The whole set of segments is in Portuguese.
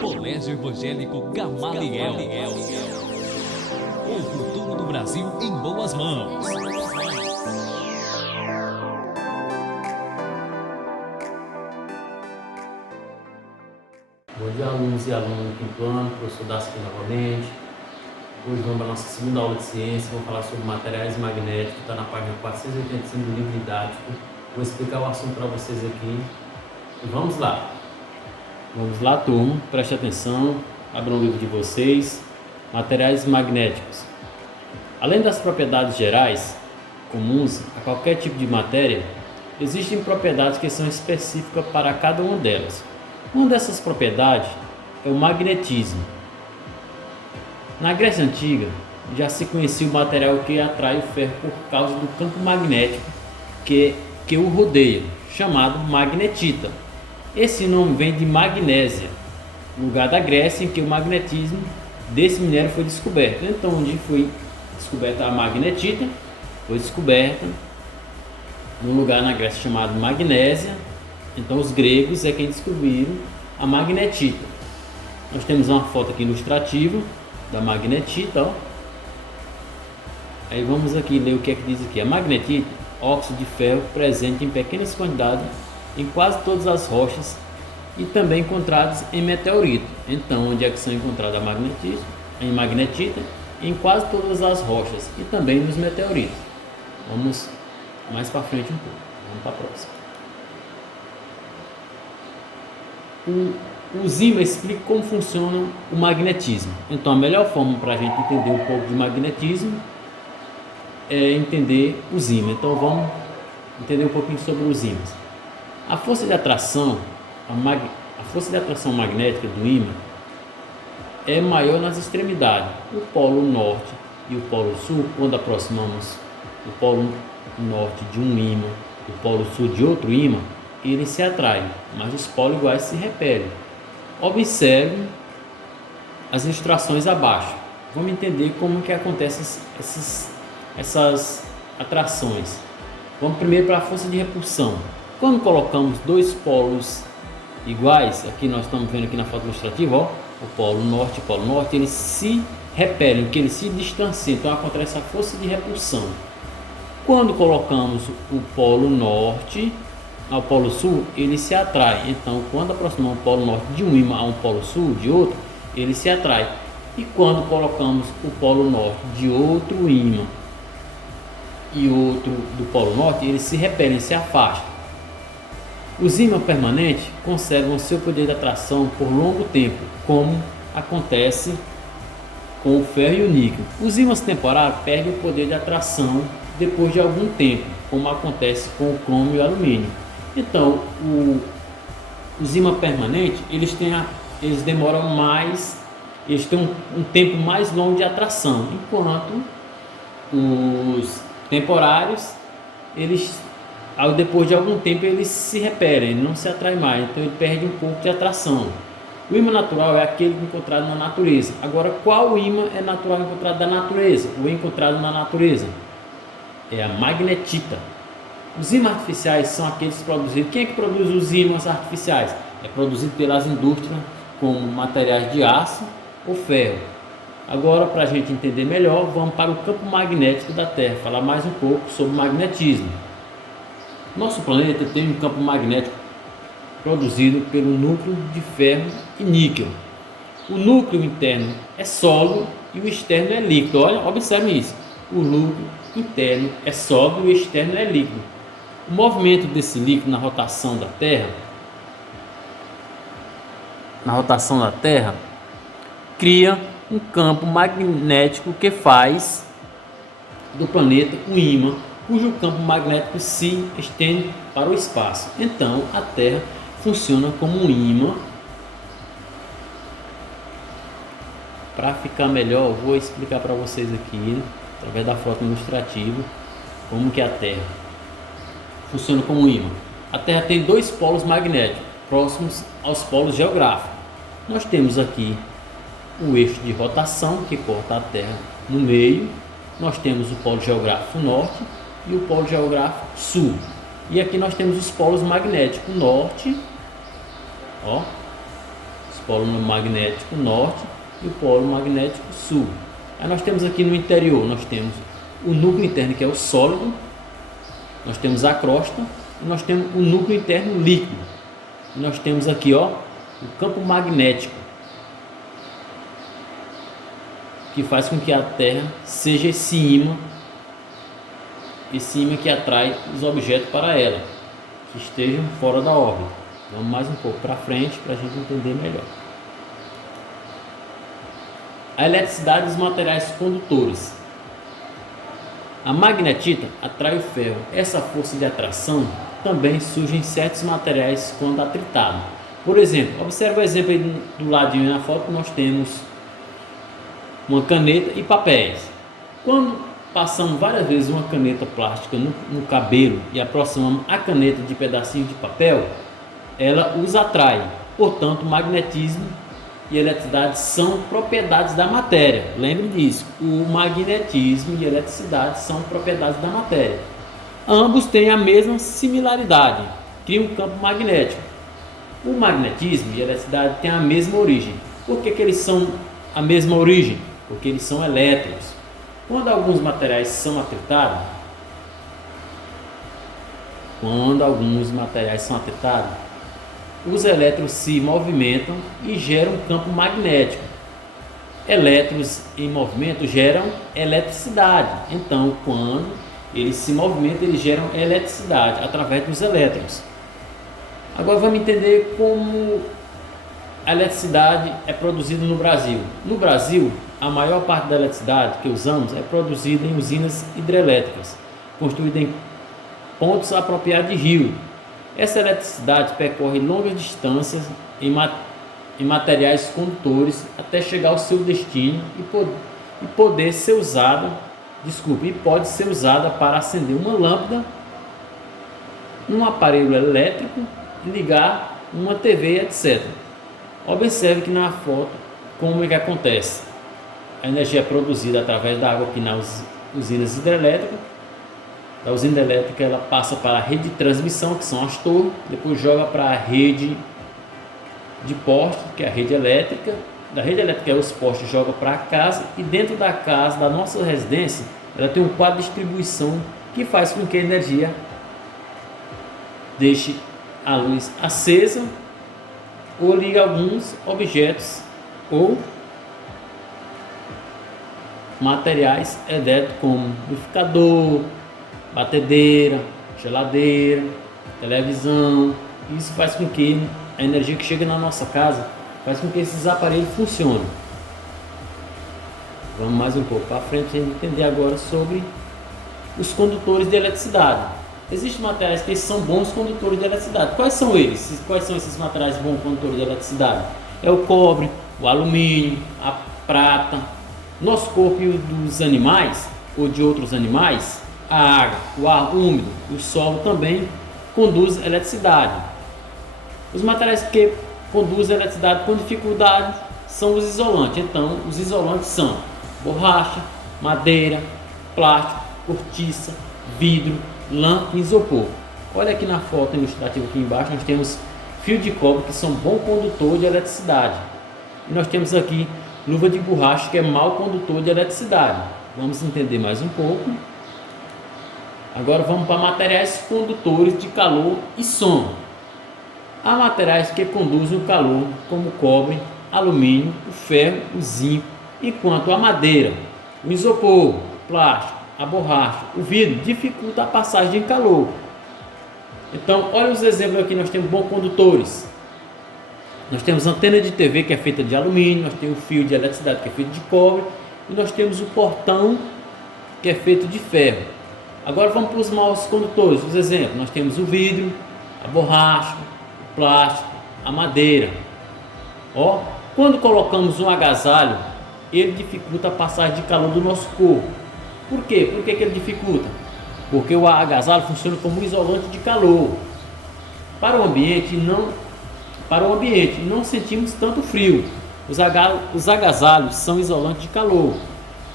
Colégio Evangélico Gamaliel. O futuro do Brasil em boas mãos. Bom dia, alunos e alunas do quinto ano, professor Darcy aqui novamente. Hoje vamos para a nossa segunda aula de ciência, vamos falar sobre materiais magnéticos, está na página 485 do livro didático. Vou explicar o assunto para vocês aqui e vamos lá. Vamos lá, turma, preste atenção, abram o livro de vocês. Materiais magnéticos. Além das propriedades gerais, comuns a qualquer tipo de matéria, existem propriedades que são específicas para cada uma delas. Uma dessas propriedades é o magnetismo. Na Grécia Antiga, já se conhecia o material que atrai o ferro por causa do campo magnético que o rodeia, chamado magnetita. Esse nome vem de Magnésia, lugar da Grécia em que o magnetismo desse minério foi descoberto. Então, onde foi descoberta a magnetita, foi descoberta num lugar na Grécia chamado Magnésia. Então, os gregos é quem descobriram a magnetita. Nós temos uma foto aqui ilustrativa da magnetita, ó. Aí vamos aqui ler o que é que diz aqui. A magnetita, óxido de ferro presente em pequenas quantidades em quase todas as rochas e também encontrados em meteorito. Então, onde é que são encontrados a magnetita? Em magnetita, em quase todas as rochas e também nos meteoritos. Vamos mais para frente um pouco. Vamos para a próxima. O Zima explica como funciona o magnetismo. Então, a melhor forma para a gente entender um pouco de magnetismo é entender o Zima. Então, vamos entender um pouquinho sobre os ímãs. A força de atração, a força de atração magnética do ímã é maior nas extremidades. O polo norte e o polo sul, quando aproximamos o polo norte de um ímã, o polo sul de outro ímã, eles se atraem, mas os polos iguais se repelem. Observe as ilustrações abaixo. Vamos entender como que acontecem essas atrações. Vamos primeiro para a força de repulsão. Quando colocamos dois polos iguais, aqui nós estamos vendo aqui na foto ilustrativa, ó, o polo norte e o polo norte, eles se repelem, que eles se distanciam, então acontece a força de repulsão. Quando colocamos o polo norte ao polo sul, ele se atrai. Então, quando aproximamos o polo norte de um ímã a um polo sul de outro, ele se atrai. E quando colocamos o polo norte de outro ímã e outro do polo norte, eles se repelem, se afastam. Os ímãs permanentes conservam seu poder de atração por longo tempo, como acontece com o ferro e o níquel. Os ímãs temporários perdem o poder de atração depois de algum tempo, como acontece com o cromo e o alumínio. Então, os ímãs permanentes, eles demoram mais, eles têm um tempo mais longo de atração, enquanto os temporários, depois de algum tempo, eles se repelem, não se atraem mais, então ele perde um pouco de atração. O ímã natural é aquele encontrado na natureza. Agora, qual ímã é natural encontrado da natureza? Ou encontrado na natureza? É a magnetita. Os ímãs artificiais são aqueles produzidos. Quem é que produz os ímãs artificiais? É produzido pelas indústrias como materiais de aço ou ferro. Agora, para a gente entender melhor, vamos para o campo magnético da Terra, falar mais um pouco sobre magnetismo. Nosso planeta tem um campo magnético produzido pelo núcleo de ferro e níquel. O núcleo interno é sólido e o externo é líquido. Olha, observe isso. O núcleo interno é sólido e o externo é líquido. O movimento desse líquido na rotação da Terra, cria um campo magnético que faz do planeta um ímã, cujo campo magnético se estende para o espaço. Então, a Terra funciona como um ímã. Para ficar melhor, eu vou explicar para vocês aqui, através da foto ilustrativa, como que a Terra funciona como um ímã. A Terra tem dois polos magnéticos, próximos aos polos geográficos. Nós temos aqui o eixo de rotação, que corta a Terra no meio. Nós temos o polo geográfico norte e o polo geográfico sul. E aqui nós temos os polos magnéticos norte, ó, o polo magnético norte e o polo magnético sul. Aí nós temos aqui no interior, nós temos o núcleo interno, que é o sólido, nós temos a crosta e nós temos o núcleo interno líquido. E nós temos aqui, ó, o campo magnético, que faz com que a Terra seja esse imã que atrai os objetos para ela, que estejam fora da órbita. Vamos mais um pouco para frente para a gente entender melhor. A eletricidade dos materiais condutores. A magnetita atrai o ferro. Essa força de atração também surge em certos materiais quando atritado. Por exemplo, observe o exemplo aí do ladinho na foto, nós temos uma caneta e papéis. Quando passamos várias vezes uma caneta plástica no cabelo e aproximamos a caneta de pedacinhos de papel, ela os atrai. Portanto, magnetismo e eletricidade são propriedades da matéria. Lembre disso, o magnetismo e eletricidade são propriedades da matéria. Ambos têm a mesma similaridade, criam um campo magnético. O magnetismo e a eletricidade têm a mesma origem. Por que eles são a mesma origem? Porque eles são elétrons. Quando alguns materiais são atritados, os elétrons se movimentam e geram um campo magnético. Elétrons em movimento geram eletricidade. Então, quando eles se movimentam, eles geram eletricidade através dos elétrons. Agora vamos entender como a eletricidade é produzida no Brasil. No Brasil, a maior parte da eletricidade que usamos é produzida em usinas hidrelétricas, construídas em pontos apropriados de rio. Essa eletricidade percorre longas distâncias em materiais condutores até chegar ao seu destino e pode ser usada para acender uma lâmpada, um aparelho elétrico e ligar uma TV, etc. Observe que na foto como é que acontece. A energia é produzida através da água aqui nas usinas hidrelétricas. Da usina elétrica ela passa para a rede de transmissão, que são as torres, depois joga para a rede de poste, que é a rede elétrica. Da rede elétrica os postes joga para a casa, e dentro da casa, da nossa residência, ela tem um quadro de distribuição que faz com que a energia deixe a luz acesa ou ligue alguns objetos ou materiais elétricos como liquidificador, batedeira, geladeira, televisão. Isso faz com que a energia que chega na nossa casa faz com que esses aparelhos funcionem. Vamos mais um pouco para frente e entender agora sobre os condutores de eletricidade. Existem materiais que são bons condutores de eletricidade. Quais são eles? Quais são esses materiais bons condutores de eletricidade? É o cobre, o alumínio, a prata. Nosso corpo e o dos animais ou de outros animais, a água, o ar úmido, o solo também conduz eletricidade. Os materiais que conduzem eletricidade com dificuldade são os isolantes. Então, os isolantes são borracha, madeira, plástico, cortiça, vidro, lã e isopor. Olha aqui na foto ilustrativa aqui embaixo, nós temos fio de cobre, que são bom condutor de eletricidade. E nós temos aqui luva de borracha, que é mau condutor de eletricidade. Vamos entender mais um pouco. Agora vamos para materiais condutores de calor e som. Há materiais que conduzem o calor, como o cobre, alumínio, o ferro, o zinco, enquanto a madeira, o isopor, o plástico, a borracha, o vidro dificulta a passagem de calor. Então, olha os exemplos aqui, nós temos bons condutores. Nós temos antena de TV, que é feita de alumínio, nós temos o fio de eletricidade, que é feito de cobre, e nós temos o portão, que é feito de ferro. Agora vamos para os maus condutores. Os exemplos, nós temos o vidro, a borracha, o plástico, a madeira. Quando colocamos um agasalho, ele dificulta a passagem de calor do nosso corpo. Por quê? Por que ele dificulta? Porque o agasalho funciona como um isolante de calor. Para o ambiente não sentimos tanto frio. Os agasalhos são isolantes de calor.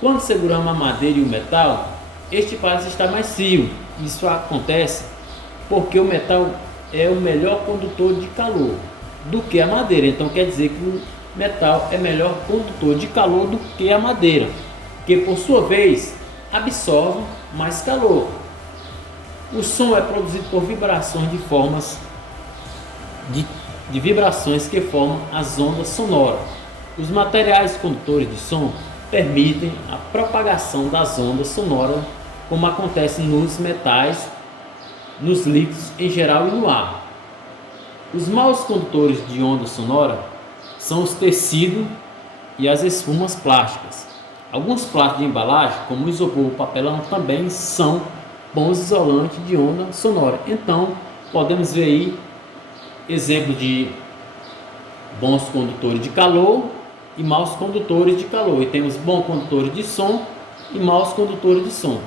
Quando seguramos a madeira e o metal, este parece estar mais frio. Isso acontece porque o metal é o melhor condutor de calor. do que a madeira. Então quer dizer que o metal é melhor condutor de calor do que a madeira, que por sua vez absorve mais calor. O som é produzido por vibrações de vibrações que formam as ondas sonoras. Os materiais condutores de som permitem a propagação das ondas sonoras, como acontece nos metais, nos líquidos em geral e no ar. Os maus condutores de onda sonora são os tecidos e as espumas plásticas. Alguns plásticos de embalagem, como o isopor ou papelão, também são bons isolantes de onda sonora. Então, podemos ver aí exemplo de bons condutores de calor e maus condutores de calor. E temos bons condutores de som e maus condutores de som.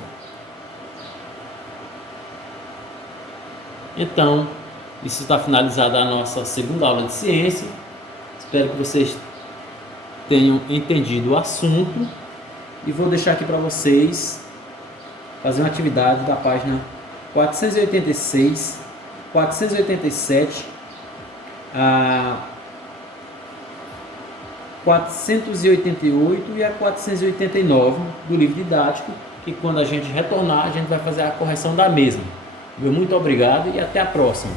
Então, isso está finalizada a nossa segunda aula de ciência. Espero que vocês tenham entendido o assunto. E vou deixar aqui para vocês fazer uma atividade da página 486, 487 a 488 e a 489 do livro didático, que quando a gente retornar, a gente vai fazer a correção da mesma. Muito obrigado e até a próxima.